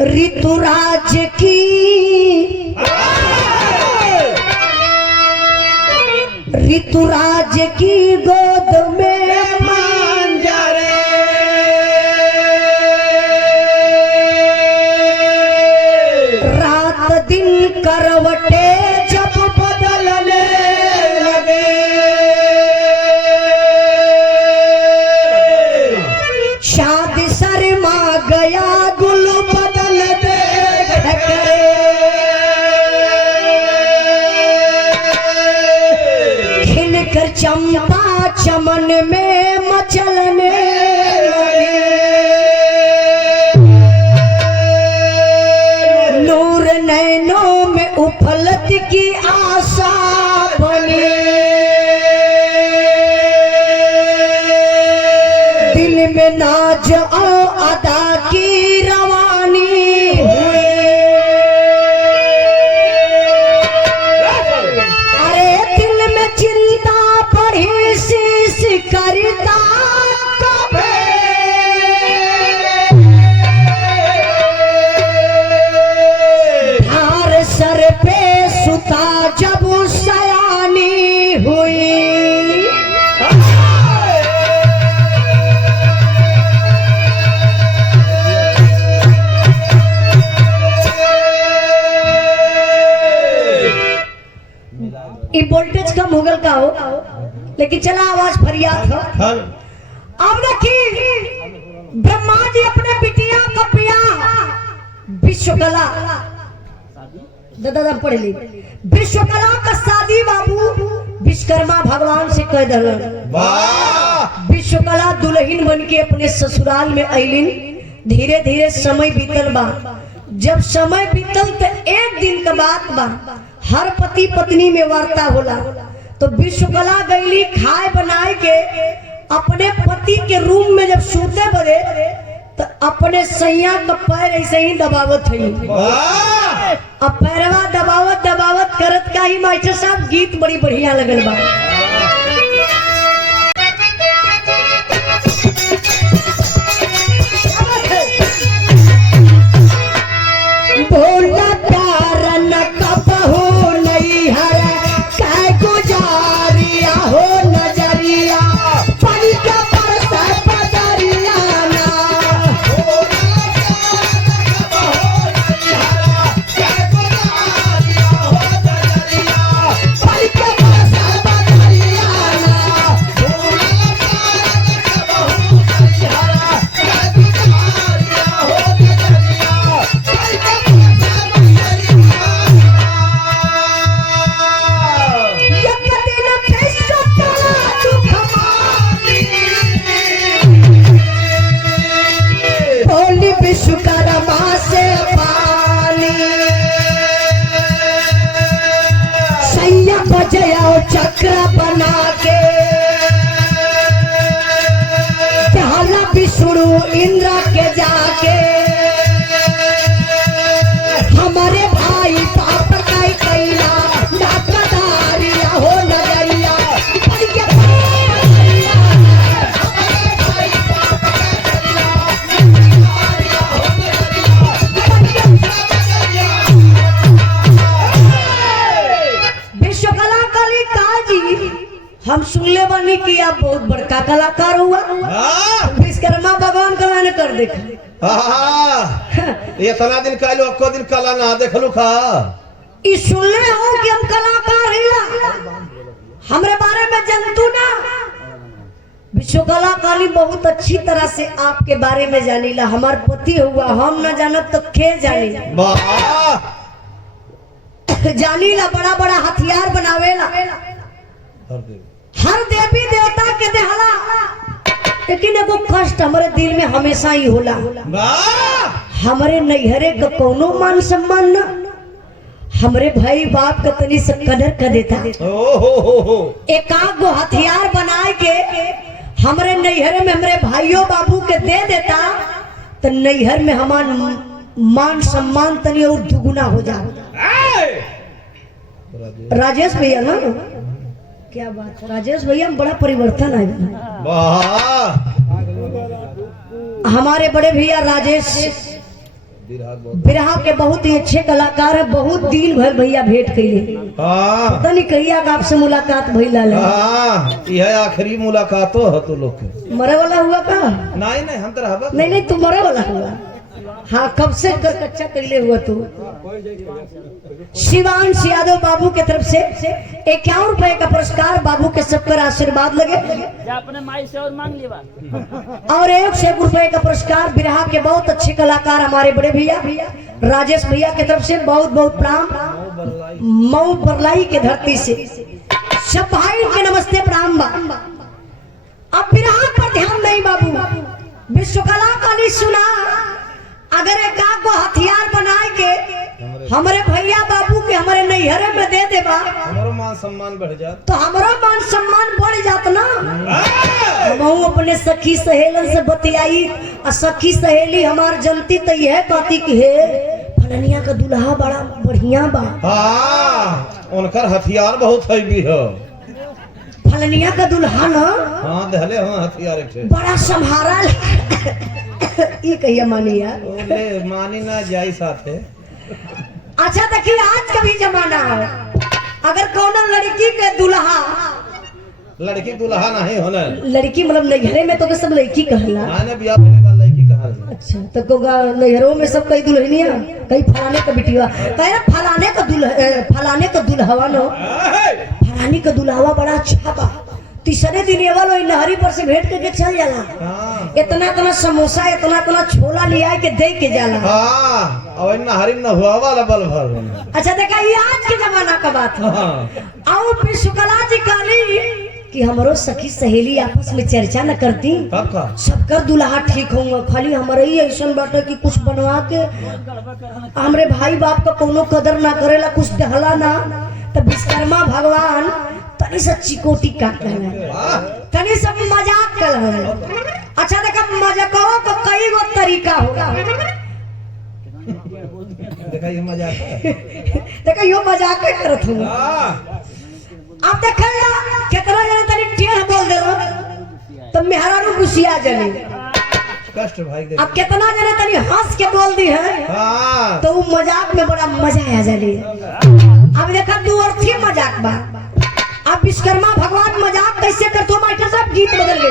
ऋतुराज की ऋतुराज की गोद में मांजरे रात दिन करवटे जब बदलने लगे शादी शर्मा गया गुल बदल दे खिलकर चंपा चमन में मचलने लगे नूर नैनों में उफलत की आशा बने दिल में नाज और अदा की रवानी हुई अरे दिल में चिंता पड़ी शीश करता कबे धार सर पे सुता जब सयानी हुई ये वोल्टेज कम हो गल का हो लेकिन चला आवाज फरियाद हो अब देखी ब्रह्मा जी अपने बिटिया कपिया विश्वकला दादा पढ़ ली विश्वकला का शादी बाबू विश्वकर्मा भगवान से कह दल विश्वकला दुल्हन बन के अपने ससुराल में अलिन धीरे धीरे समय बीतल बा जब समय बीतल तो एक दिन का बात बा हर पति पत्नी में वार्ता होला तो विश्वकला गईली खाए बनाए के अपने पति के रूम में जब सूते बदे तो अपने सैया का पैर ऐसे ही दबावत है अब पैरवा दबावत दबावत करत का ही मास्टर साहब गीत बड़ी बढ़िया लगल बा बोला प्यार न कबहू नहीं है कै गुजारिया हो नजरिया पानी का बरसा बदरिया ना पानी का बरसा बदरिया ना विश्वकर्मा से पानी सैया बजया चक्र बना के पहला विष्णु इंद्र के जाके हमारे भाई पाप का कैला डाकदारिया हो नगरिया हम सुनले बनी कि आप बहुत बड़का कलाकार हुआ विश्वकर्मा भगवान कला ने कर देखा ये तना दिन कहलो को दिन कला ना देखलू खा ई सुनले हो कि हम कलाकार हिला हमरे बारे में जनतू ना विश्वकला काली बहुत अच्छी तरह से आपके बारे में जानीला हमार पति हुआ हम न जानब तो के जानी जानीला बड़ा बड़ा हथियार बनावेला हर देवी देवता के देहला लेकिन एगो कष्ट हमारे दिल में हमेशा ही होला हमारे नैहरे का कोनो मान सम्मान ना हमरे भाई बाप का तनी से कदर कर देता एक गो हथियार बनाए के हमरे नैहरे में हमरे भाइयों बाबू के दे देता तो नैहर में हमार मान सम्मान तनी और दुगुना हो जाए राजेश भैया ना क्या बात है राजेश भैया में बड़ा परिवर्तन आया हमारे बड़े भैया राजेश बिरहा के बहुत ही अच्छे कलाकार है। बहुत दिन भर भैया भेंट कैले, हाँ पता नहीं कहिया का आपसे मुलाकात भइला ले। हाँ यह आखिरी मुलाकातो है तू लोग के। मरे वाला हुआ का? नहीं नहीं हम तो रहबा नहीं नहीं, तू मरे वाला हुआ। हाँ, कब से कर कच्चा कैले हुआ तू? शिवांश यादव बाबू के तरफ से 51 रुपए का पुरस्कार। बाबू के सब पर आशीर्वाद लगे अपने माई से और मांग लिया। और 1 रुपए का पुरस्कार बिरहा के बहुत अच्छे कलाकार हमारे बड़े भैया राजेश भैया की तरफ से बहुत बहुत प्रणाम। मऊ बरलाई के धरती से सब भाई के नमस्ते प्रणाम बा। अब बिरहा पर ध्यान नहीं बाबू, विश्वकला का नहीं सुना। अगर एक को हथियार बनाए के हमारे भैया बाबू के हमारे नैहरे में दे देबा, हमारो मान सम्मान बढ़ जात। तो हमारा मान सम्मान बढ़ जात ना। हम अपने सखी सहेलन से बतियाई और सखी सहेली हमार जनती तो यह कहती कि हे फलनिया का दुल्हा बड़ा बढ़िया बा। हाँ उनकर हथियार बहुत है भी है। फलनिया का दुल्हा ना हाँ दहले हाँ हथियार एक बड़ा संभारा ये कहिया मानी यार। ओले मानी ना जाई साथे। अच्छा देखिए, आज का भी जमाना है, अगर कौन लड़की के दुल्हा, लड़की दुल्हा नहीं होना, लड़की मतलब नैहरे में तो सब लड़की कहला। ना बियाह होने वाला लड़की कहा है। अच्छा तो कोगा नैहरों में सब कई दुल्हनिया, कई फलाने का बिटिया, कह फलाने का दुल्हवा नो, फलानी का दुल्हवा बड़ा अच्छा बा। तीसरे दिन एवल वही नहरी पर से भेंट करके चल जाला। हाँ इतना समोसा इतना छोला लिया के दे के जाला। हाँ और नहरी न हुआ वाला बल भर। अच्छा देखा, ये आज के जमाना का बात है। हाँ और फिर शुक्ला जी कहली कि हमारो सखी सहेली आपस में चर्चा न करती, कब का सबका दुल्हा ठीक होगा, खाली हमारे ही ऐसा बाटे कि कुछ बनवा के हमरे भाई बाप का कोनो कदर ना करेला, कुछ दहला ना। तो विश्वकर्मा भगवान तनी सा चिकोटी काट रहा, तनी सब मजाक कर रहा है। अच्छा देखा, मजाकों का कई गो तरीका होगा। देखा ये मजाक है। देखा यो मजाक करत हूँ। हाँ अब देखा कितना जने तनी टेढ़ बोल देलो तो मेहरा नु गुस्सिया जने। कष्ट भाई देख। अब कितना जने तनी हंस के बोल दी है हाँ तो वो मजाक में बड़ा मजा आ जाने। अब देखा दू अर्थी मजाक बा। अब विश्वकर्मा भगवान मजाक कैसे करते हो मास्टर साहब? गीत बदल गई।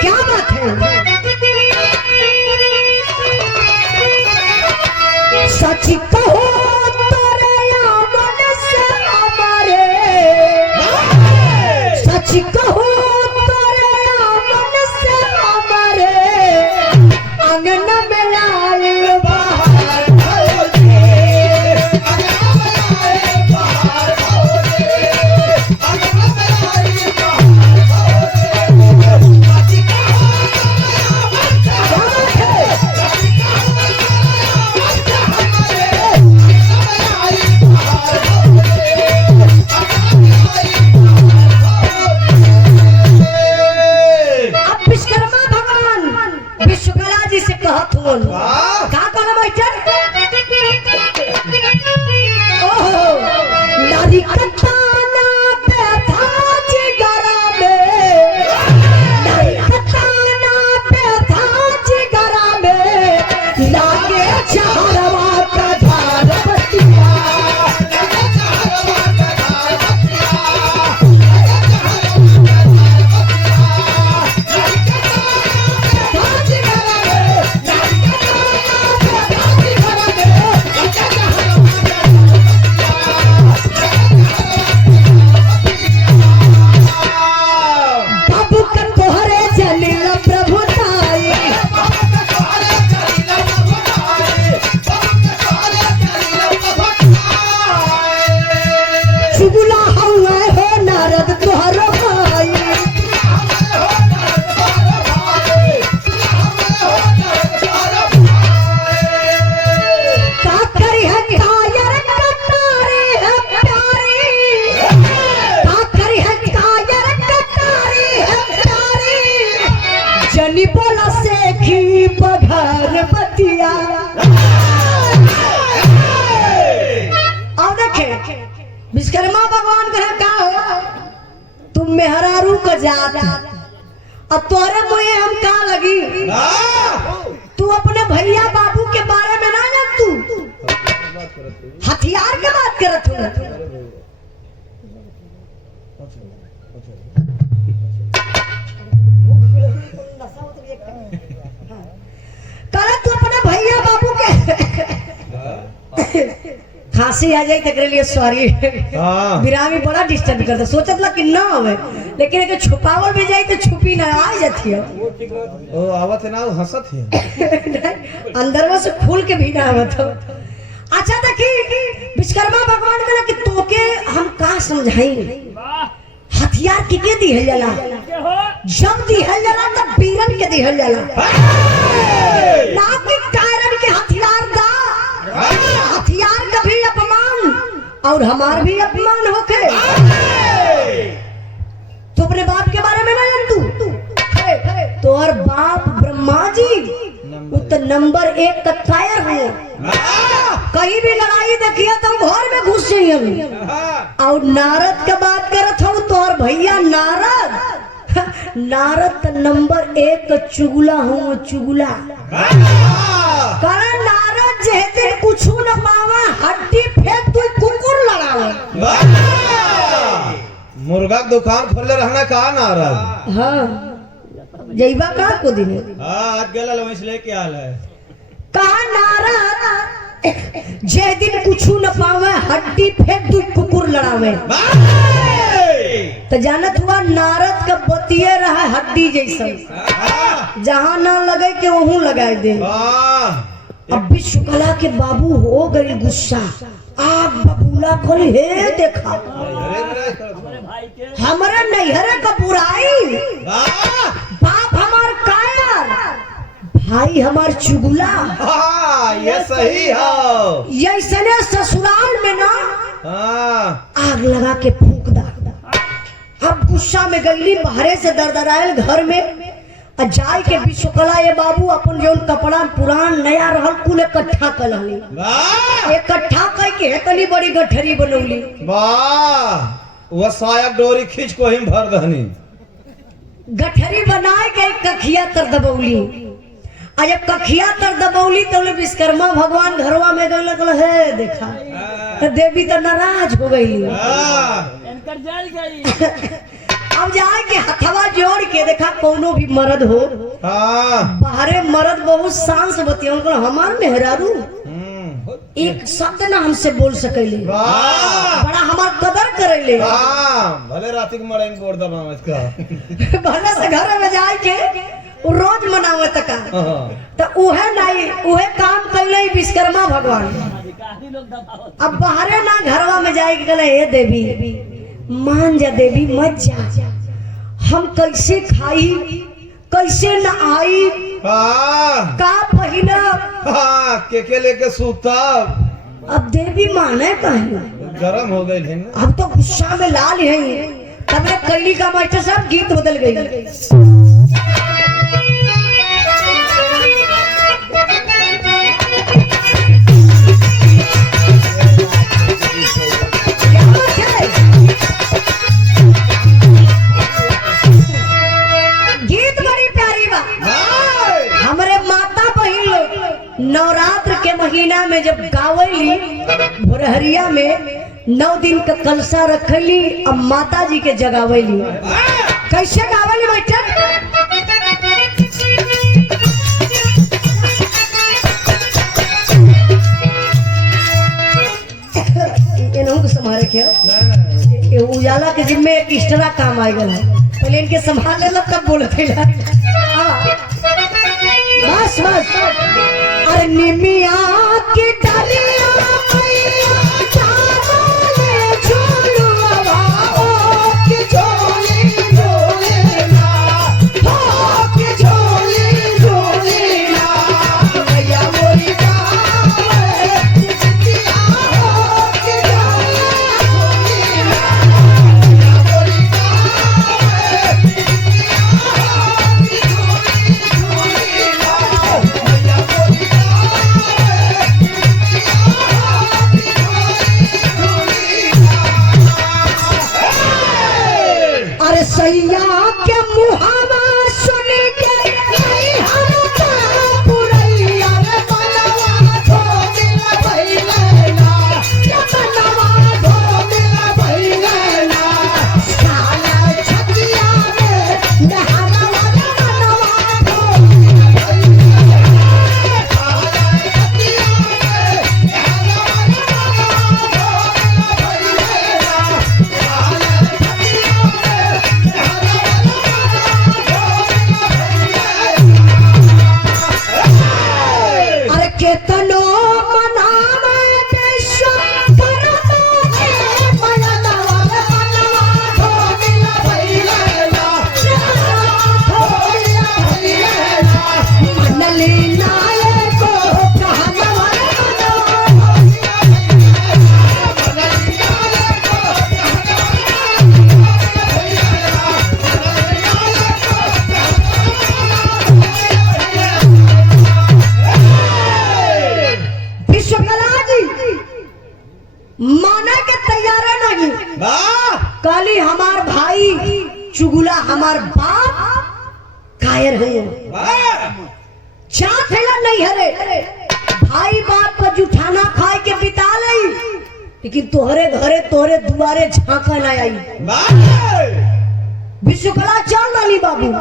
क्या बात है? सच कहो तोरे आमन से हमारे, सच कहो तोरे आमन से हमारे आंगन में आए बाहर अब तोरे मुहे हम कहा लगी तू अपने भैया बाबू के बारे में ना जान तू हथियार के बात करत हो तू अपने भैया बाबू के खांसी आ जाए तक लिए सॉरी बिरामी बड़ा डिस्टर्ब करता सोचत ला कि ना होवे लेकिन एक छुपावल भी जाए तो छुपी ना आ जाती है ओ आवत है ना वो हंसत है अंदर में से खुल के भी ना आवत हो अच्छा देखी विश्वकर्मा भगवान कहला कि तोके हम का समझाई हथियार के दिहल जाला जब दिहल जाला तब बीरन के दिहल जाला ना कि कायरन के हथियार दा हथियार का भी अपमान और हमार भी अपमान होके तो अपने बाप के बारे में ना जान तू तोहर बाप ब्रह्मा जी वो तो नंबर 1 का कायर है कहीं भी लड़ाई देखिए तो घर में घुस जाइए और नारद का बात करत हो तोहर भैया नारद नारद तो नंबर 1 का चुगला हूँ चुगला कारण नारद जहते कुछ न पावा हड्डी फेंक तू कुकुर लड़ावे मुर्गा की दुकान खोले रहना कहा नारद हाँ जैबा का को दिन आज गेला वैसे लेके आल है कहा नारद जे दिन कुछ न पावे हड्डी फेंक तू कुकुर लड़ावे तो जानत हुआ नारद का बतिये रहा हड्डी जैसा जहाँ ना लगे के वहू लगाए दे अब विश्वकला के बाबू हो गई गुस्सा आप बबूला खोल हे देखा हमारा नैहरे का बुराई बाप हमार कायर भाई हमार चुगला ये सही है ये ससुराल में ना आग लगा के फूक दा अब गुस्सा में गईली बाहरे से दरदरायल घर में जाय के विश्वकला ये बाबू अपन जो कपड़ा पुरान नया रहल कुल इकट्ठा कलहली इकट्ठा कई के हेतनी बड़ी गठरी बनौली वाह वो साया डोरी खींच को ही भर दहनी गठरी बनाए के कखिया तर दबौली आ जब कखिया तर दबौली तो विश्वकर्मा भगवान घरवा में गए लगल है देखा देवी तो नाराज हो गई अब जाए के हथवा जोड़ के देखा कोनो भी मर्द हो बाहरे मर्द बहुत शांत बतिया उनको हमार मेहरारू एक शब्द ना हमसे बोल सकेले बड़ा हमार कदर करेले भले राती को मरेंगे बोल दबा इसका भले से घर में जाए के रोज मनावे तक तो उहे नहीं उहे काम कैले विश्वकर्मा भगवान अब बाहरे ना घरवा में जाए के कहले हे देवी मान जा देवी मत जा हम कैसे खाई कैसे न आई का पहिना के लेके सूता अब देवी माने कहीं गरम हो गई है अब तो गुस्सा में लाल है तब कैली का मास्टर साहब गीत बदल गई नवरात्र के महीना में जब गावली भोरहरिया में 9 दिन का कलसा रखली अब माता जी के जगावली कैसे गावली मास्टर इनको संभाले क्या उजाला के जिम्मे एक एक्स्ट्रा काम आ गया पहले इनके संभाल लेला तब बोलते बस बस अरे निमिया की डालिया नहीं, माने के तैयार नहीं। वाह काली हमार भाई चुगला हमार बाप कायर है, वाह चाहत है नहीं हरे भाई बाप का जुठाना खाए के बिता लई, लेकिन तोहरे घरे तोहरे दुआरे झांका ना आई। वाह विश्वकला चल डाली बाबू।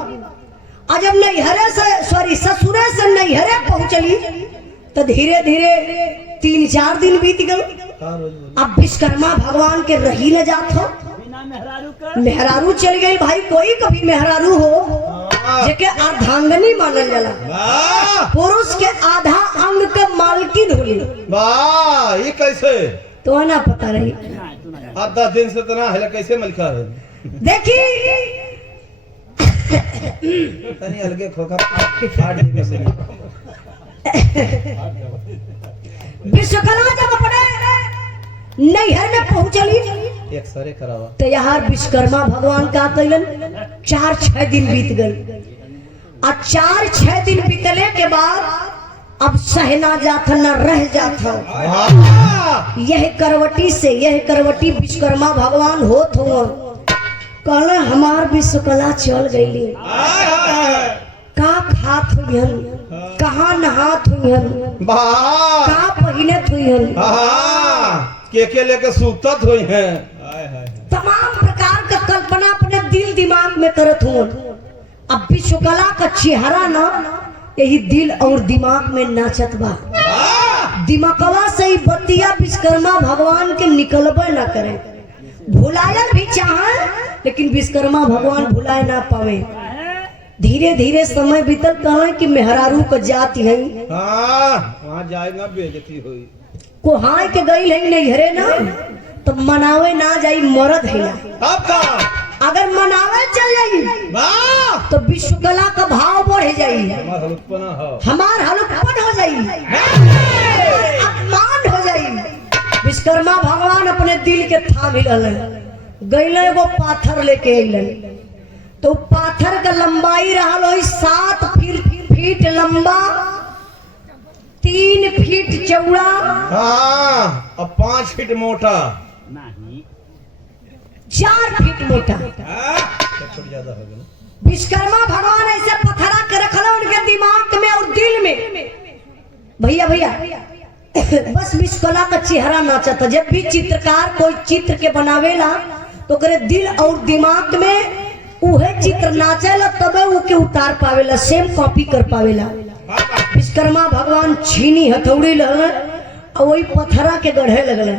आज जब नैहरे से सॉरी ससुरे से नैहरे पहुंचली तो धीरे धीरे 3-4 दिन बीत गए। अब विश्वकर्मा भगवान के रही न जात हो, बिना मेहरारू कर मेहरारू चल गई। भाई कोई कभी मेहरारू हो जेके अर्धांगनी मानल जाला, वाह पुरुष के आधा अंग के मालकिन होली, वाह ये कैसे तो ना पता रही। आधा दिन से तना है कैसे मलिका है देखी तनी अलगे खोखा फाड़ दे से विश्वकला जब अपने नैहर में पहुंचली एक सरे करावा तो यहाँ विश्वकर्मा भगवान का कैलन 4-6 दिन बीत गए। और 4-6 दिन बीतले के बाद अब सहना जाता न रह जाता। वाह यह करवटी विश्वकर्मा भगवान होत हुआ कल हमार विश्वकला चल गई। का खात हुईहन, कहाँ नहात हुईहन, वाह का पहिनत हुईहन, के लेके सूतत हुई हैं। तमाम प्रकार का कल्पना अपने दिल दिमाग में करत हुआ। अब विश्वकला का चेहरा ना यही दिल और दिमाग में नाचत बा। दिमागवा से ही बतिया विश्वकर्मा भगवान के निकलबे ना करे। भुलायल भी चाहे लेकिन विश्वकर्मा भगवान भुलाए ना पावे। धीरे धीरे समय बीतल कहे कि मेहरारू का जाति है, वहाँ जाए ना बेइज्जती हुई। कोहाय के गई है नैहरे ना तो मनावे ना जाई, मरद है ना। अब का अगर मनावे चल जाई वाह तो विश्वकला का भाव बढ़ जाई, हमार हलुकपना हो, हमार हलुकपन हो जाई, अपमान हो जाई। विश्वकर्मा भगवान अपने दिल के थाम हिलल गईले, वो पाथर लेके अइलन। तो पाथर का लंबाई रहल हो 7 फीट लंबा, 3 फीट चौड़ा, हाँ अब 5 फीट मोटा, नहीं 4 फीट मोटा। थोड़ी ज्यादा हो गया। विश्वकर्मा भगवान ऐसे पथरा के रखल उनके दिमाग में और दिल में। भैया बस विश्वकला का चेहरा नाचता। जब भी चित्रकार कोई चित्र के बनावेला तो करे दिल और दिमाग में उहे चित्र नाचेला तबे उके उतार पावेला, सेम कॉपी कर पावेला। विश्वकर्मा भगवान छीनी हथौड़ी लगल और वही पथरा के गढ़े लगल।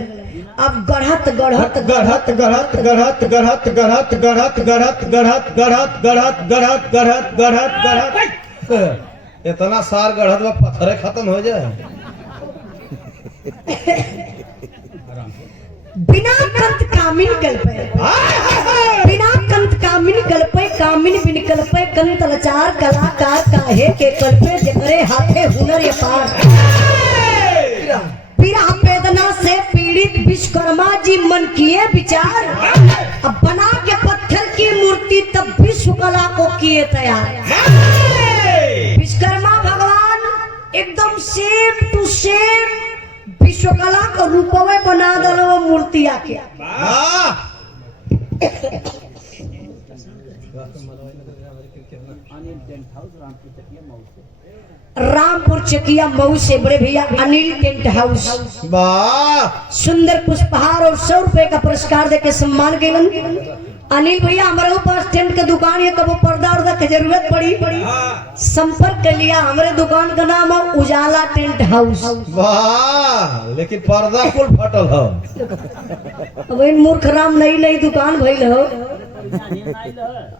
अब गढ़त गढ़त गढ़त गढ़त गढ़त गढ़त गढ़त गढ़त गढ़त गढ़त गढ़त गढ़त गढ़त गढ़त गढ़त गढ़त इतना सार गढ़त में पत्थरे खत्म हो जाए। बिना कंत कामिन कल्पे, बिना कंत कामिन कल्पे, कामिन बिन कल्पे कंत लचार, कलाकार काहे के कल्पे जकरे हाथे हुनर ये पार। विरह वेदना से पीड़ित विश्वकर्मा जी मन किए विचार, अब बना के पत्थर की मूर्ति तब विश्वकला को किए तैयार। विश्वकर्मा भगवान एकदम सेम टू सेम विश्वकला का रूपवे बना दल वो मूर्ति आके। रामपुर चकिया मऊ से बड़े भैया अनिल टेंट हाउस वाह सुंदर पुष्पहार और 100 रुपए का पुरस्कार देके सम्मान केलन। अनिल भैया हमारे पास टेंट का दुकान है, कबो पर्दा उर्दा की जरूरत पड़ी संपर्क कर लिया। हमारे दुकान का नाम है उजाला टेंट हाउस। वाह लेकिन पर्दा कुल फटल हो। अब इन मूर्ख राम नई दुकान भइल हो,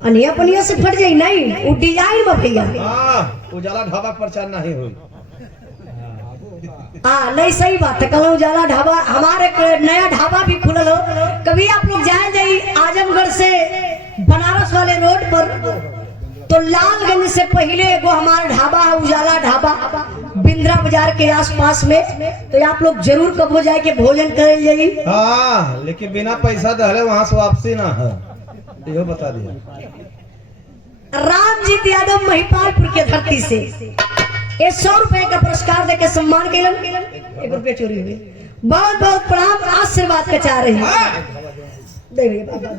अनिया पनिया से फट जाई नहीं, वो डिजाइन में भैया। उजाला ढाबा प्रचार नहीं हुई। हाँ नहीं सही बात है। कल उजाला ढाबा हमारे नया ढाबा भी खुलल हो, कभी आप लोग जाए आजमगढ़ से बनारस वाले रोड पर तो लालगंज से पहले एगो हमारा ढाबा है उजाला ढाबा, बिंद्रा बाजार के आसपास में। तो आप लोग जरूर कब जाए के भोजन करे जाइए। हाँ लेकिन बिना पैसा दहले वहाँ से वापसी ना है, यो बता दिया। रामजीत यादव महिपालपुर के धरती से 100 रुपए का पुरस्कार देके सम्मान केलन। 1 रुपया चोरी हुई। बहुत बहुत प्रणाम आशीर्वाद के चाह रही देवी बाबा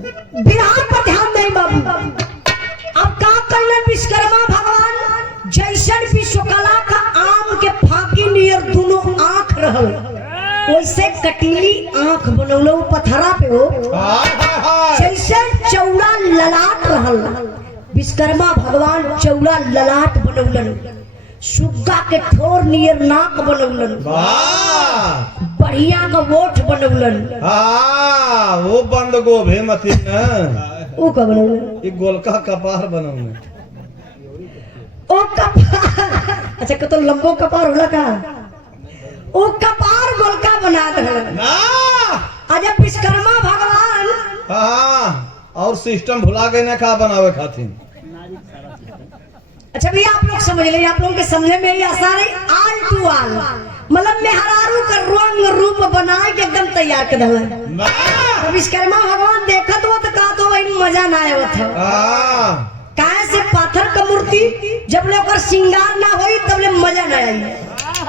बिहार पर ध्यान नहीं बाबू। अब का कल्याण विश्वकर्मा भगवान जैसन विश्वकला का आम के फाकी नियर दोनों आंख रहल वैसे कटीली आंख बनौलो पथरा पे हो जैसे चौड़ा ललाट रहल विश्वकर्मा भगवान चौड़ा ललाट बनौलन सुग्गा के ठोर नियर नाक बनौलन बढ़िया का वोट बनौलन वो बंद गोभी मती न वो का बनौलन एक गोलका कपार बनौने ओ कपार अच्छा कतो लंबो कपार होला का ओ कपार गोलका बना दे ना अजब विश्वकर्मा भगवान और सिस्टम भुला गए ना का बनावे खातिर। अच्छा भैया आप लोग समझ ले आप लोगों के समझे में ये आसान है आल टू आल मतलब मेहरारू का रंग रूप बनाए के एकदम तैयार कर दला तो विश्वकर्मा भगवान देखत हो तो का तो वही मजा ना आए था काहे से पाथर का मूर्ति जब ले ओकर श्रृंगार ना होई तब ले मजा ना आई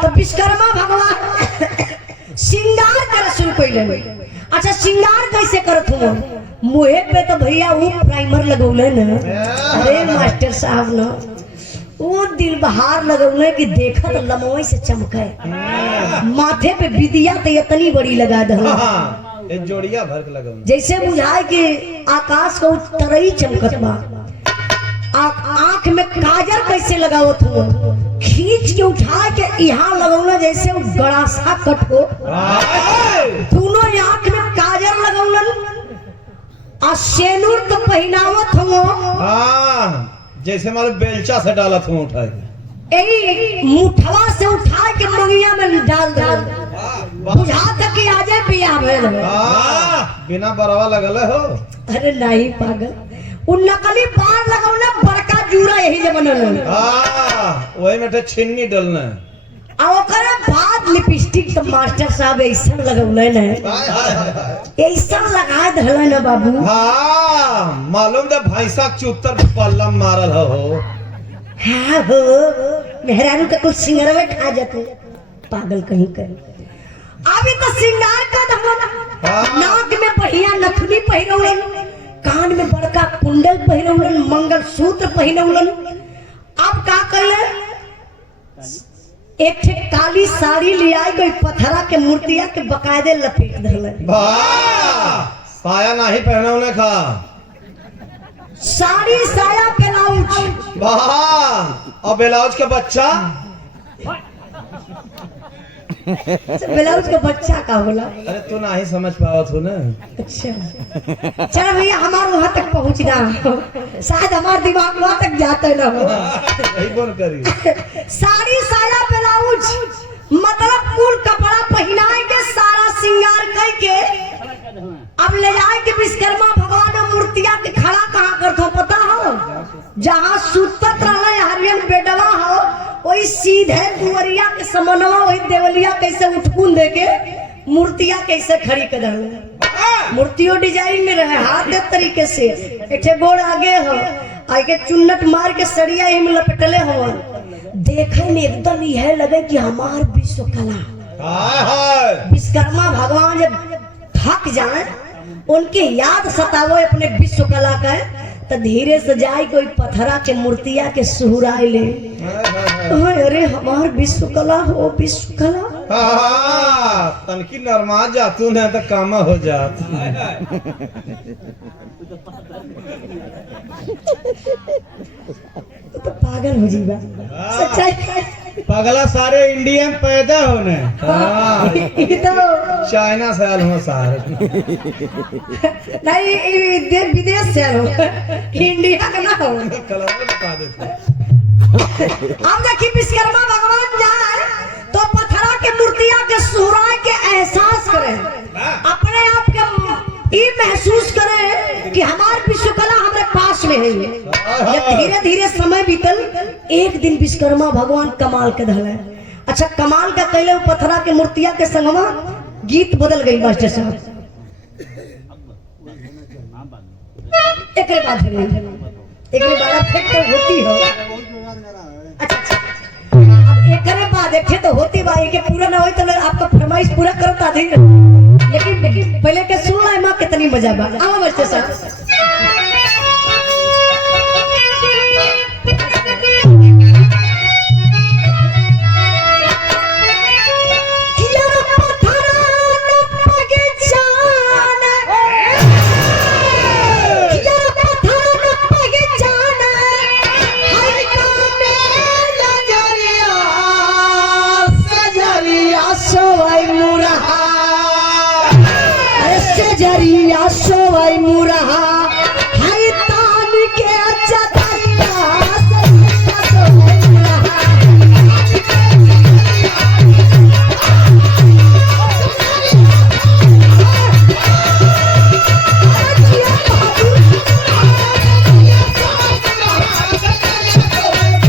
तो विश्वकर्मा भगवान श्रृंगार कर शुरू कइले। अच्छा श्रृंगार कैसे करत हो मुहे पे तो भैया वो प्राइमर लगौले न अरे मास्टर साहब न वो दिल बहार लगौले कि देखत लमोई से चमके माथे पे विदिया तो इतनी बड़ी लगा दे एक जोड़िया भर के लगौले जैसे बुझाए कि आकाश को तरई चमकत बा आंख में काजल कैसे लगावत हो खींच के उठा के यहाँ लगौला जैसे वो गड़ासा कट हो दोनों आंख में काजल लगौलन आ सेनूर तो पहनावत हो जैसे हमारे बेलचा से डालत हूँ उठा के यही मुठवा से उठा के मंगिया में डाल दे बुझा तक कि आजे बिया भेल बिना बरवा लगल हो। अरे नहीं पागल उ नकली पार लगौले बड़का जूरा यही जे बनल वही में तो छिन्नी डलना आ ओकरे बाद लिपस्टिक तो मास्टर साहब ऐसा लगौले न ऐसा लगा दहले न बाबू मालूम था भैंसा चुत्तर पल्लम मारल हो हाँ हो मेहरारू का कुछ सिंगरवे खा जाते पागल कहीं कहीं अभी तो सिंगार का दहला नाक में बढ़िया नथुनी पहिरौलन कान में बड़का कुंडल पहिरौलन मंगलसूत्र पहिरौलन अब का कइले एक ठे काली साड़ी ले आई कोई पथरा के मूर्तिया के बकायदे लपेट दहले साया नहीं पहने उन्हें खा साड़ी साया ब्लाउज और ब्लाउज का बच्चा ब्लाउज का बच्चा का होला अरे तू नहीं समझ पावत हो ना। अच्छा चलो भैया हमारे वहां तक पहुंचना शायद हमारे दिमाग वहां तक जाते ना हो यही बोल करी साड़ी साया ब्लाउज मतलब कुल कपड़ा पहनाए के सारा श्रृंगार करके अब ले जाए के विश्वकर्मा भगवान मूर्तिया के खड़ा कहाँ करते हो पता हो जहाँ सुतत रहे हरियन बेडवा हो वही सीधे दुवरिया के समनवा वही देवलिया कैसे उठकुन दे के मूर्तिया कैसे खड़ी कर मूर्तियों डिजाइन में रहे हाथ एक तरीके से एक गोड़ आगे हो आगे चुन्नट मार के सरिया में लपेटले हो देखे में एकदम यह लगे कि हमार विश्वकला विश्वकर्मा भगवान जब थक जाए उनके याद सतावो अपने विश्वकला का तो धीरे से जाए कोई पथरा के मूर्तिया के सुहराए ले अरे हमार विश्वकला हो विश्वकला तनकी नरमा जातू न तो काम हो जात तो पागल हो जीवा सच्चाई पगला सारे इंडियन पैदा होने तो चाइना से आल हो सारे नहीं विदेश से आलो इंडिया का ना हो कलर बता देते हम देखिए विश्वकर्मा भगवान जाए तो पथरा के मूर्तिया के सुहराए के एहसास करें अपने आप के ये महसूस करें कि हमारे विश्वकला हमारे पास में है जब धीरे धीरे समय बीतल एक दिन विश्वकर्मा भगवान कमाल के धले अच्छा कमाल का कैले पथरा के मूर्तिया के संगमा गीत बदल गई मास्टर साहब एक बाद फिर होती हो अच्छा अब एक बाद देखे तो होती बा के पूरा ना होई तो आपका फरमाइश पूरा करता थी, लेकिन पहले के सुन ला मां कितनी मजा बा। आवा बच्चे सब जरिया सोई मुरहा हाय तान के चदरिया सरिया सोई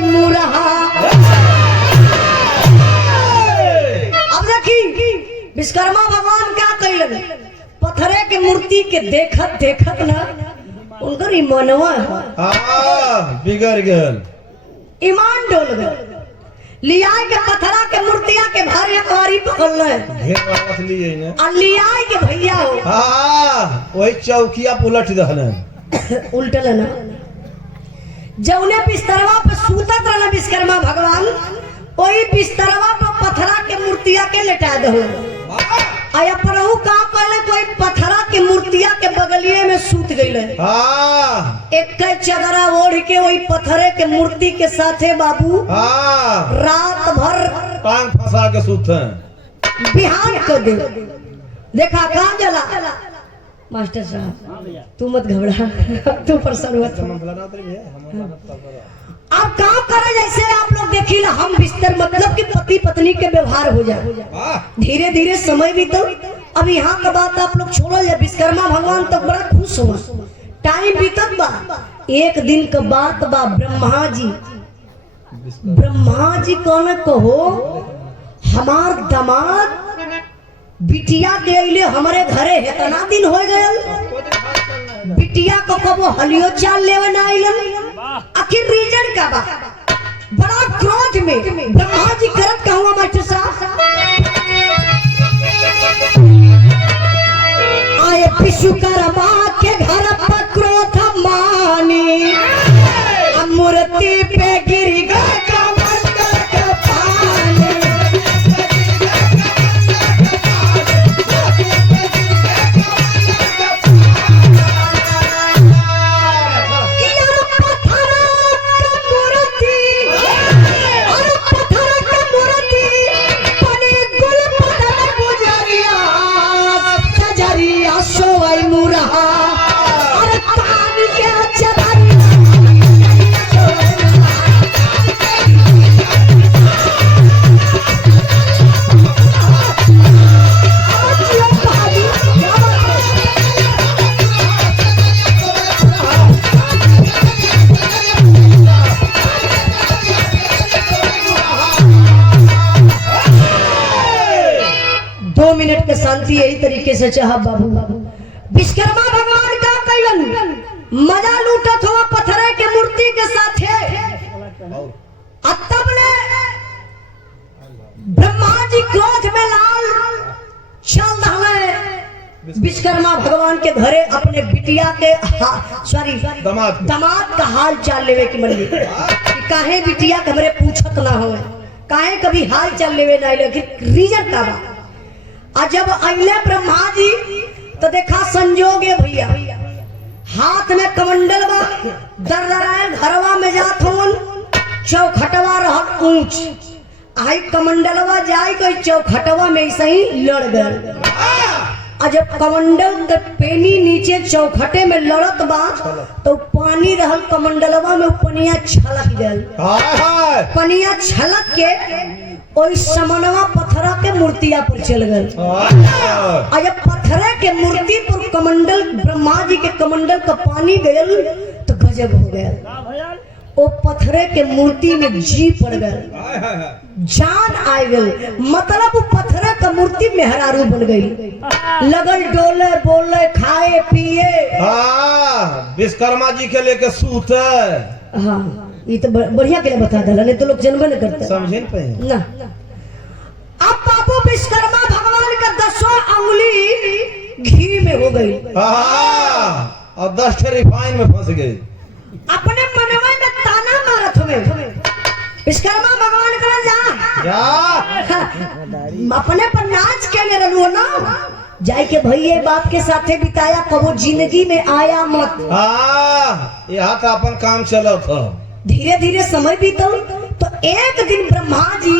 मुरहा। विश्वकर्मा भगवान क्या कैलन, पत्थरे के मूर्ति के देखत देखत ना उनकर ईमानवा बिगड़ गल, ईमान डोल गल। लिया के पत्थरा के मूर्तिया के भारी हमारी पकड़ लिए ना लिया के भैया हो वही चौकिया उलट दहलन उल्टल ना जौने बिस्तरवा पे सूतत रहना विश्वकर्मा भगवान वही बिस्तरवा पे पत्थरा के मूर्तिया के लेटा दहलन। आया परहु का कहले कोई पत्थरा के मूर्तिया के बगलिए में सूत गईले। एक चदरा ओढ़ के वही पत्थरे के मूर्ति के साथे बाबू रात भर टांग फंसा के सूते बिहान कर दे। देखा कहाँ जला मास्टर साहब तू मत घबरा, तू परेशान मत। आप काम करे जैसे आप लोग देखी ना हम बिस्तर मतलब कि पति पत्नी के व्यवहार हो जाए, धीरे धीरे समय बीतो। अब यहाँ का बात आप लोग छोड़ो या विश्वकर्मा भगवान तो बड़ा खुश हुआ, टाइम बीतत बा। एक दिन का बात बा, ब्रह्मा जी कौन कहो हमार दामाद बिटिया के अइले हमारे घरे इतना दिन हो गए, बिटिया को कबो हलियो चाल लेवे ना आइलन। आखिर रीजन का बा? बड़ा क्रोध में ब्रह्मा जी करत कहूँ मास्टर साहब आए विश्वकर्मा के घर पर क्रोध मानी, मूर्ति पे गिर गए कमंडल के पानी। मिनट के शांति यही तरीके से चाह बाबू। विश्वकर्मा भगवान का कैलन मजा लूटत हुआ पत्थरे के मूर्ति के साथ ब्रह्मा जी क्रोध में लाल चल रहे विश्वकर्मा भगवान के घरे अपने बिटिया के सॉरी दामाद का हाल चाल लेवे की मन काहे बिटिया के हमरे पूछत ना हो, काहे कभी हाल चाल लेवे ना, लेकिन रीजन का बा। आज जब अगले ब्रह्मा जी तो देखा संजोग है भैया, हाथ में कमंडल बा, दरदरायल घरवा में जात होन चौखटवा रहल ऊंच, आई कमंडलवा जाए गई चौखटवा में ऐसे ही लड़ गए। और जब कमंडल के पेनी नीचे चौखटे में लड़त बा तो पानी रहल कमंडलवा में पनिया छलक गल। पनिया छलक के ओई समनवा पत्थरा के मूर्तिया पर चल गल। और जब पत्थरे के मूर्ति पर कमंडल ब्रह्मा जी के कमंडल का पानी गयल तो गजब हो गया। ओ पत्थरे के मूर्ति में जी पड़ गए, जान आ गई। मतलब वो पत्थरे का मूर्ति मेहरारू बन गई, लगल डोले बोले खाए पिए। विश्वकर्मा जी के लेके सूते। हाँ ये तो बढ़िया के लिए बता दिला, नहीं तो लोग जनबे नहीं करते, समझे नहीं ना। अब बाबू विश्वकर्मा भगवान का 10 अंगुली घी में हो गई और 10 रिफाइन में फंस गई। अपने मनवा में ताना मारत हमें विश्वकर्मा भगवान कर जा अपने पर नाच के ले रहलू ना, जाए के भैया बाप के साथे बिताया, कबो जिंदगी में आया मत। यहाँ तो अपन काम चलो था। धीरे धीरे समय बीतल तो एक दिन ब्रह्मा जी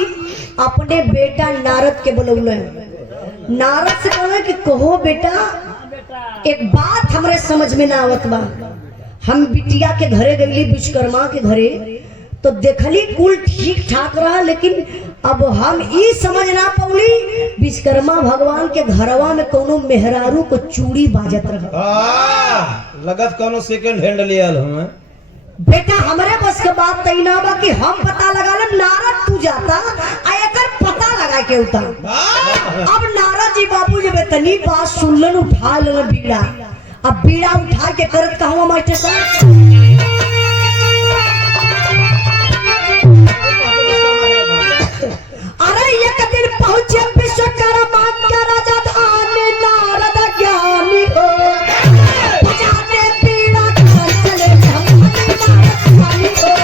अपने बेटा नारद के बुलौले। नारद से कहले कि कहो बेटा एक बात हमरे समझ में ना आवत बा। हम बिटिया के घरे गईली विश्वकर्मा के घरे तो देखली कुल ठीक ठाक रहा, लेकिन अब हम ई समझ ना पौली विश्वकर्मा भगवान के घरवा में कोनो मेहरारू को चूड़ी बाजत रहा। लगत कोनो सेकंड हैंड लियल हमें। बेटा हमारे बस के बात तई ना बा कि हम पता लगा ले। नारद तू जाता आ एकर पता लगा के उता। अब नारद जी बाबू जब इतनी बात सुनलन उठा लेन बीड़ा। अब बीड़ा उठा के करत कहवा मास्टर साहब अरे एक दिन पहुंचे विश्वकर्मा के राजा धाम नारद ज्ञानी हो बजाते बीड़ा कर चले हम नारद ज्ञानी हो।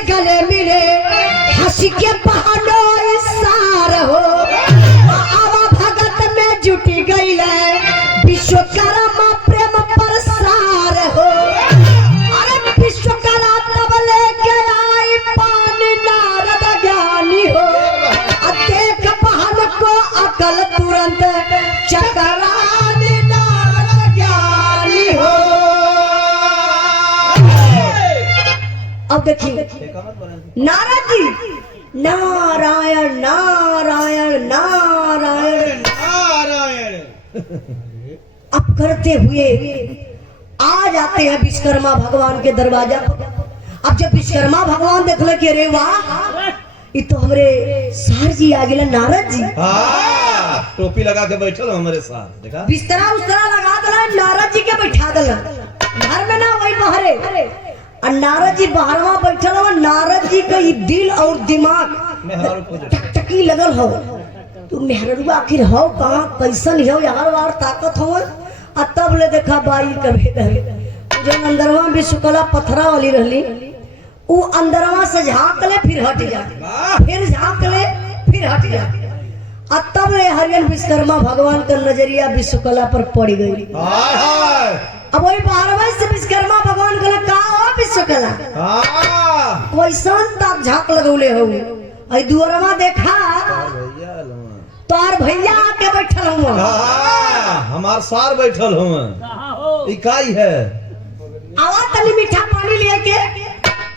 गले मिले हंसी के बहानो सार हो आवा भगत में जुटी गई विश्वकर्मा प्रेम प्रसार हो। अरे विश्वकर्मा तब लेके आई पानी नारद ज्ञानी हो देख बहन को अकल तुरंत चकरा नारद ज्ञानी हो। अब देखिए नारद जी नारायण नारायण नारायण नारायण अब करते हुए आ जाते हैं विश्वकर्मा भगवान के दरवाजा पर। अब जब विश्वकर्मा भगवान देखले कि अरे वाह ये तो हमरे सार जी आ गए। नारद जी टोपी लगा के बैठल हमारे साथ, देखा बिस्तरा उस्तरा लगा दिला, नारद जी के बैठा दिला घर में ना वही बहरे। और नारद जी बाहरवा बैठल हो। नारद जी का ये दिल और दिमाग टकटकी लगल हो। तू मेहरुआ आखिर हो कहाँ कैसन हो यार वार ताकत हो। और तब ले देखा बाई कभी जो अंदरवा विश्वकला पत्थरा वाली रहली वो अंदरवा से झाँक ले फिर हट जा, फिर झाँक ले फिर हट जा। और तब ले हरियन विश्वकर्मा भगवान का नजरिया विश्वकला पर पड़ गई। अब वही 12 से विश्वकर्मा भगवान का का हो विश्वकला कैसन तक झाँक लगौले हो। आई दुअरवा देखा तोर भैया आके बैठल हुआ, हमार सार बैठल हुआ। इकाई है आवा तनी मीठा पानी लेके।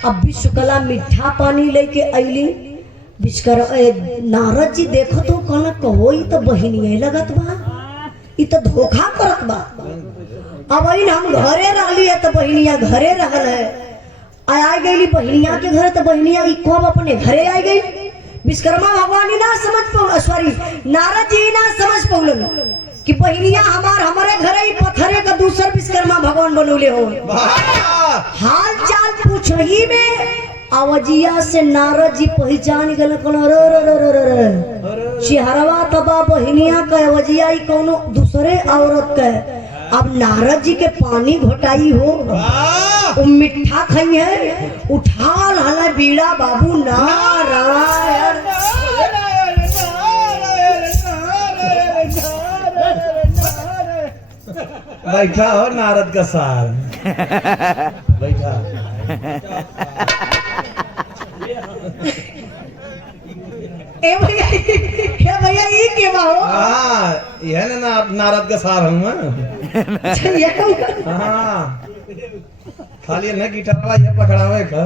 अब विश्वकला मीठा पानी लेके अइली। नारद जी देखो तो कहना कहो ई तो बहिनी लगत बा, ई तो धोखा करत बा। अब हम घरे रहली है तो बहनिया घरे रहल है। आ गई बहनिया के घर तो बहनिया कब अपने घरे आ गई। विश्वकर्मा भगवान ही ना समझ पा, सॉरी नारद जी ना समझ पौलन कि बहनिया हमारे घरे ही पत्थरे का दूसर विश्वकर्मा भगवान बनौले हो। हाल चाल पूछ ही में आवाजिया से नारद जी पहचान गए। चेहरवा तबा बहनिया का आवाजिया कोनो दूसरे औरत के। अब नारद जी के पानी घोटाई हो, वो मिठा खाई है, उठा लाला बीड़ा बाबू नारायण। बैठा हो नारद का सार, बैठा। ए भैया ये के बा हो? हाँ यह ना नारद का सार हूँ मैं। अच्छा ये कौन? हाँ खाली न गिटार ये पकड़ावे का।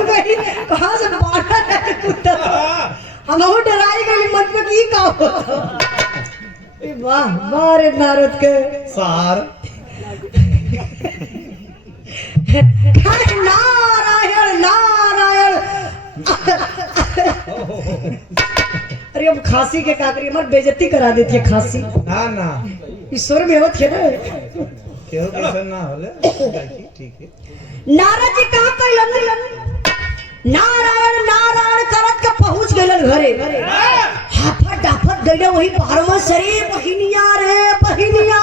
भाई कहाँ से बाढ़ा है कुत्ता? हम हो डराई गई मन में की का हो? वाह वाह रे नारद के सार। नारायण नारायण। अरे अब खांसी के का करिए, हमारी बेइज्जती करा देती है खांसी। ना ना ईश्वर में होत है ना। केहू कैसे ना होले, ठीक है। नारद जी कहाँ कैलन? नारायण नारायण करत के पहुंच गइलन घरे। हाफत डाफत गइले वही बारहवां शरीर। बहिनिया रे बहिनिया,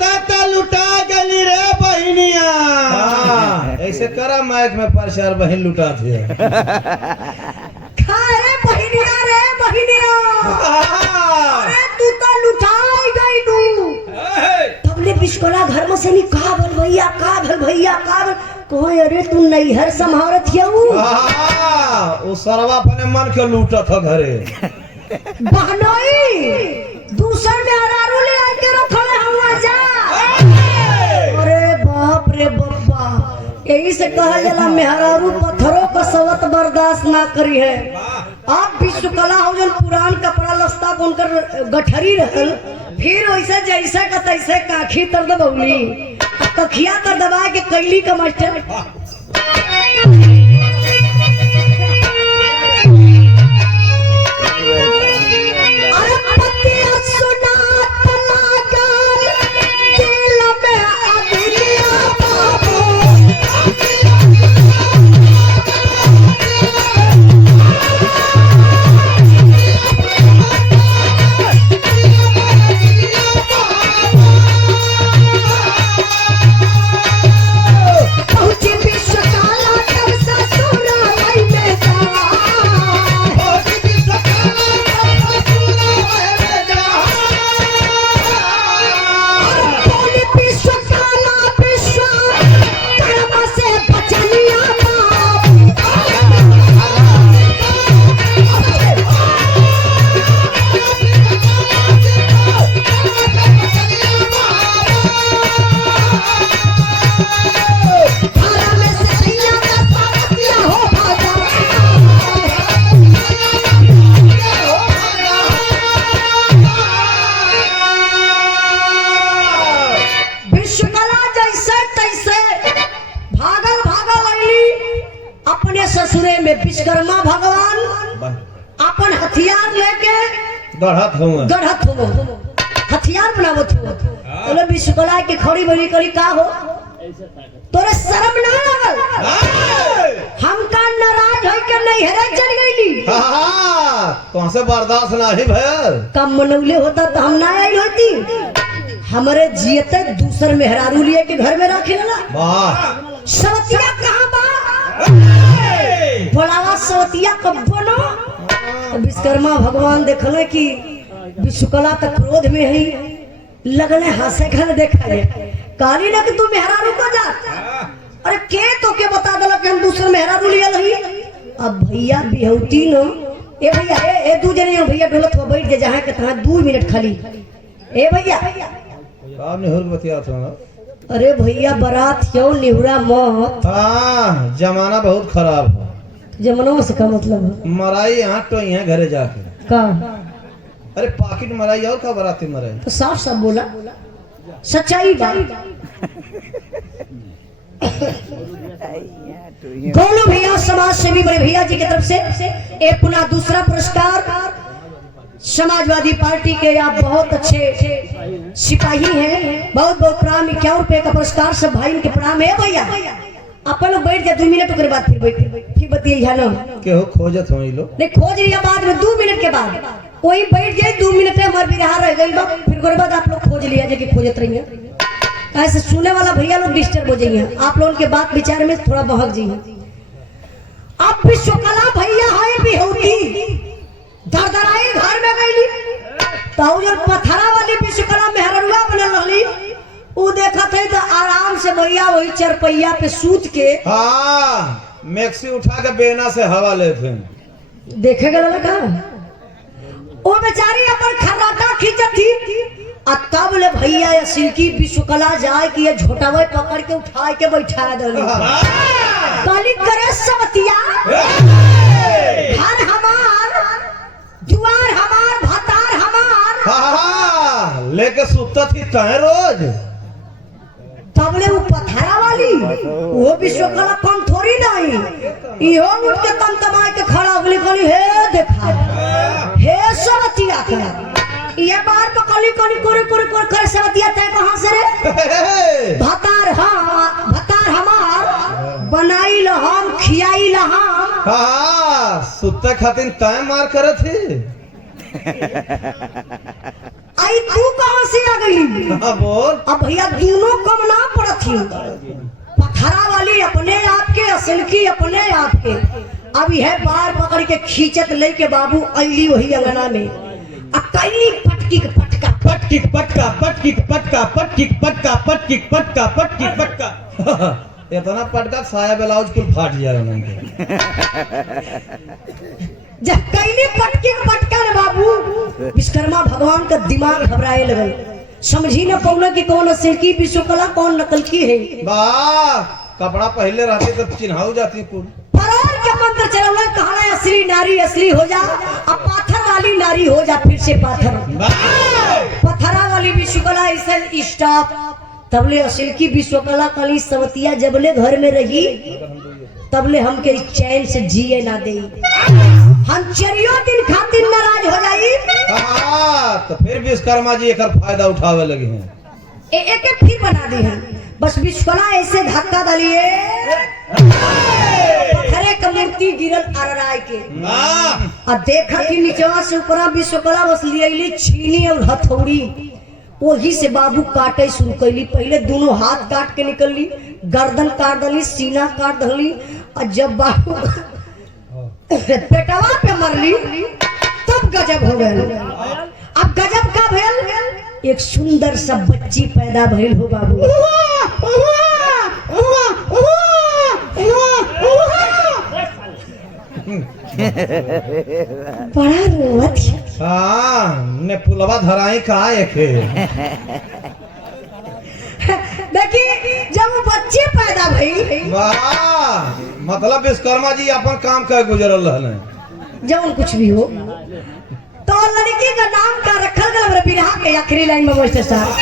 ताता लुटा गली रे बहिनिया। ऐसे करा माइक में प्रचार बहन लुटा थे। खा रे बहिनिया रे बहिनिया, अरे तू तो लुटाई गई तू। तबले बिस्कोला घर में से का भल भैया का भल भैया का भल कोई। अरे तू नैहर संभारत हियऊ। वो सरवा अपने मन के लूटा था घरे। बहनोई दूसर में अरारू ले आके रखले हुआ जा। अरे बाप रे बप्पा, यही से कहा जाला मेहरारू पत्थरों का सवत बर्दाश्त ना करी है। आप विश्वकला हो जन पुरान कपड़ा लस्ता उनकर गठरी रहल, फिर वैसे जैसे का तैसे काखी तर दबौली, कखिया कर दबा के कैली का मास्टर। विश्वकर्मा भगवान अपन हथियार लेके गढ़त हो हथियार बनावत हो। बोले विश्वकला के खड़ी बड़ी करी का हो? तोरे शर्म ना लागल? हम का नाराज होई के नहीं हेरे चल गईली। कौन से बर्दाश्त नहीं भयल? कम मनौले होता तो हम ना आई होती। हमारे जियते दूसर मेहरारू लिए के घर में रखे ला। वाह सवतिया कहाँ बा? बोलावा सवतिया कब बनो? विश्वकर्मा भगवान देखले कि विश्वकला तक क्रोध में है, लगने हंसे खल देखा है काली ना कि तू मेहरारू को जा। अरे के तो के बता दला कि हम दूसरे मेहरारू लिया नहीं। अब भैया बिहौती नो ए भैया ए दू जने भैया ढोलत हो बैठ जा जहां के तहां 2 मिनट खाली। ए भैया काम नहीं हो बतिया था। अरे भैया बारात क्यों निहुरा मत। हाँ जमाना बहुत खराब है। जमाना से का मतलब है? मराई यहाँ तो यहाँ घरे जाके का? अरे पाकिट मराई और का बराती मराई? तो साफ साफ बोला सच्चाई बात। गोलू भैया समाज सेवी बड़े भैया जी की तरफ से एक पुनः दूसरा पुरस्कार। समाजवादी पार्टी के आप बहुत अच्छे सिपाही हैं, बहुत बहुत प्रणाम। 51 रुपए का पुरस्कार सब भाई के प्रणाम है भैया। अपन लोग बैठ जाए 2 मिनट के बाद फिर बतिए ना के हो खोजत हो लोग नहीं खोज रही बाद में 2 मिनट के बाद वही बैठ गए 2 मिनट में हमारे बिरहा रह गई बा, फिर ओकरे बाद आप लोग खोज लिया जे कि खोजत रहिए, ऐसे सुने वाला भैया लोग डिस्टर्ब हो जाइए, आप लोगों के बात विचार में थोड़ा बहक जाइए। अब विश्वकला भैया है बिहौती दरदराई घर में गईली, तो जब पथरा वाली विश्वकला मेहररुआ बनल रहली, उ देखत है तो आराम से भैया वही चरपैया पे सूत के हाँ मैक्सी उठा के बेना से हवा लेते देखे गए लगा, वो बेचारी अपन खर्राटा खींचत थी, आ तब ले भैया या सिल्की विश्वकला जाए कि ये झोटावे पकड़ के उठा के बैठा दली, काली करे सबतिया घर हमार दुआर हमार भतार हमार, हाँ लेके सुतता थी तय रोज। तबले वो पथरा वाली वो विश्वकला कम थोड़ी नहीं, इहो उठ के तम तमाय के खड़ा हो गई, कहली हे देखा हे सबतिया का ये बार पकड़ी कोनी कोरे कोरे कोरे करे सबतिया तय कहां से रे भतार, हाँ भतार हमार बनाई ल हम खियाई ल हम, हाँ सुते खातिर तय मार करे थी। आई तू कहां से आ गई? हाँ बोल। अब भैया दोनों कम ना पड़त थी, पथरा वाली अपने आप के असल की अपने आप के, अब यह बार पकड़ के खींचत ले के बाबू अली वही अंगना में, अकैली पटकी के पटका पटकी पटका पटकी पटका पटकी पटका पटकी पटका पटकी पटका इतना पटका साया ब्लाउज कुल फाट जाए उनके। जब कैली पटकी के पटका रे बाबू विश्वकर्मा भगवान का दिमाग घबराए लगल, समझी न पौना कि कौन असल की विश्वकला कौन नकल की है। वाह कपड़ा पहले रहते तो चिन्हाऊ जाती कुल। फरार के मंत्र चलौला, कहा असली नारी असली हो जा, अब पाथर वाली नारी हो जा फिर से पाथर, पथरा वाली विश्वकला ऐसे स्टॉप। तबले असल की विश्वकला कली सवतिया जबले घर में रही तबले हमके चैन से जिए ना दे, हम चरियो दिन खातिर नाराज हो जाई। तो फिर विश्वकर्मा जी एक फायदा उठावे लगे हैं, एक फिर बना दी है, बस विश्वकला ऐसे धक्का डालिए पत्थरे का मूर्ति गिरल अरराय के, और देखा कि नीचवा से ऊपरा विश्वकला बस लियली छीनी और हथौड़ी, वही से बाबू काटे शुरू कैली। पहले दोनों हाथ काट के निकलली, गर्दन काट दली, सीना काट दली, और जब बाबू पेटवा पे मरली तब गजब हो गया। अब गजब का भेल, एक सुंदर सा बच्ची पैदा भइल हो बाबू, बड़ा रोवत है। हाँ ने पुलवा धराई कहा एक देखिए जब वो बच्चे पैदा भइल, वाह मतलब विश्वकर्मा जी अपन काम कर गुजरल रहले। जब कुछ भी हो तो लड़की का नाम का रखल गल हमरा बिरहा के आखिरी लाइन में मास्टर साहब,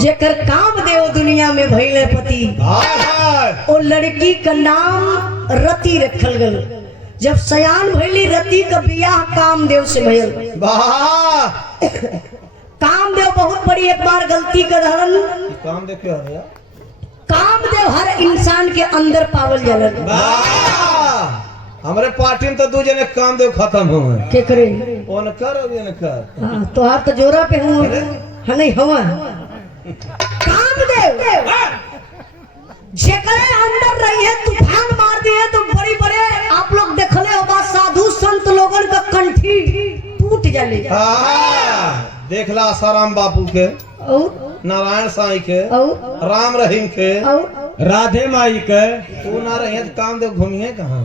जेकर काम देव दुनिया में भइले पति, और लड़की का नाम रति रखल गल। जब सयान भइली रति का बियाह कामदेव से भइल। कामदेव बहुत बड़ी एक बार गलती कर रहल, कामदेव क्या है? कामदेव हर इंसान के अंदर पावल जाला। हमारे पार्टी में तो 2 जने कामदेव खत्म हुए के करे कौन कर अभी न कर तो आप तो जोरा पे हूँ है नहीं हवा कामदेव जेकरे अंदर रही है तूफान मार दिए तो बड़ी बड़े आप लोग देखले होगा साधु संत लोगन का कंठी टूट जाले। देखला आसाराम बापू के और नारायण साईं के और राम रहीम के और राधे माई के तू ना रहे कामदेव घूमिए कहाँ?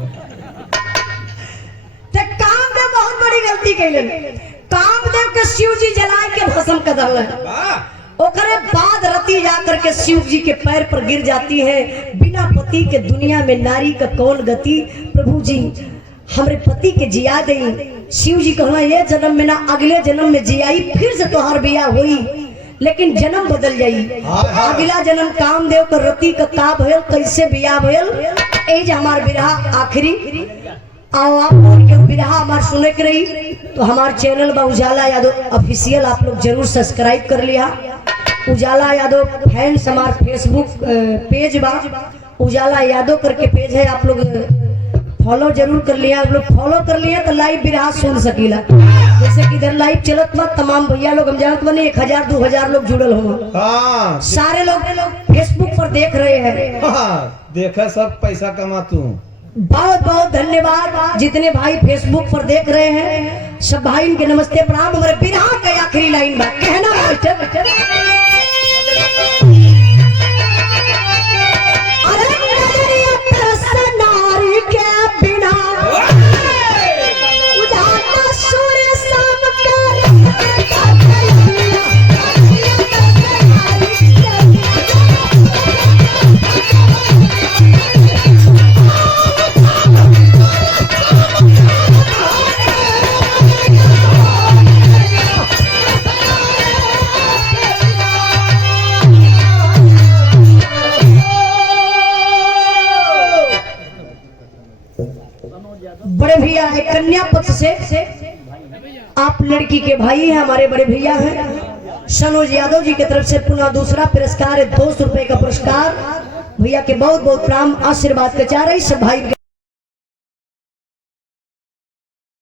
कामदेव बहुत बड़ी गलती कैले। कामदेव के शिव जी जलाए के भस्म कर दल ओकरे बाद रति जाकर के शिव जी के पैर पर गिर जाती है। बिना पति के दुनिया में नारी का कौन गति, प्रभु जी हमरे पति के जिया दे। शिव जी कहना ये जन्म में ना अगले जन्म में जियाई, फिर से तोहार बिया हुई, लेकिन जन्म बदल जाई। अगला जन्म कामदेव का रति का का भयल, कैसे बिया भयल, एज हमार बिरहा आखिरी। आओ आप के बिरहा हमार सुने के रही तो हमार चैनल बा उजाला यादव ऑफिशियल आप लोग जरूर सब्सक्राइब कर लिया। उजाला यादव फैंस हमार फेसबुक पेज बा उजाला यादव करके पेज है, आप लोग फॉलो जरूर कर लिया। आप लोग फॉलो कर लिया तो लाइव बिरहा सुन सकीला। जैसे कि इधर लाइव चलत बा, तमाम भैया लोग हम जानत बने 1000-2000 लोग जुड़ल हो, सारे लोग फेसबुक पर देख रहे हैं। देखा सब पैसा कमा तू। बहुत बहुत धन्यवाद जितने भाई फेसबुक पर देख रहे हैं, सब भाई के नमस्ते प्रणाम। हमारे बिरहा का आखिरी लाइन बा कहना मास्टर, अरे नजरिया तरस नारी के बिना उजाला सूर्य शाम बड़े भैया है कन्या पक्ष से, आप लड़की के भाई हैं, हमारे बड़े भैया हैं सनोज यादव जी की तरफ से पुनः दूसरा पुरस्कार है 200 रुपए का पुरस्कार। भैया के बहुत बहुत प्रणाम, आशीर्वाद के चाह रही सब भाई।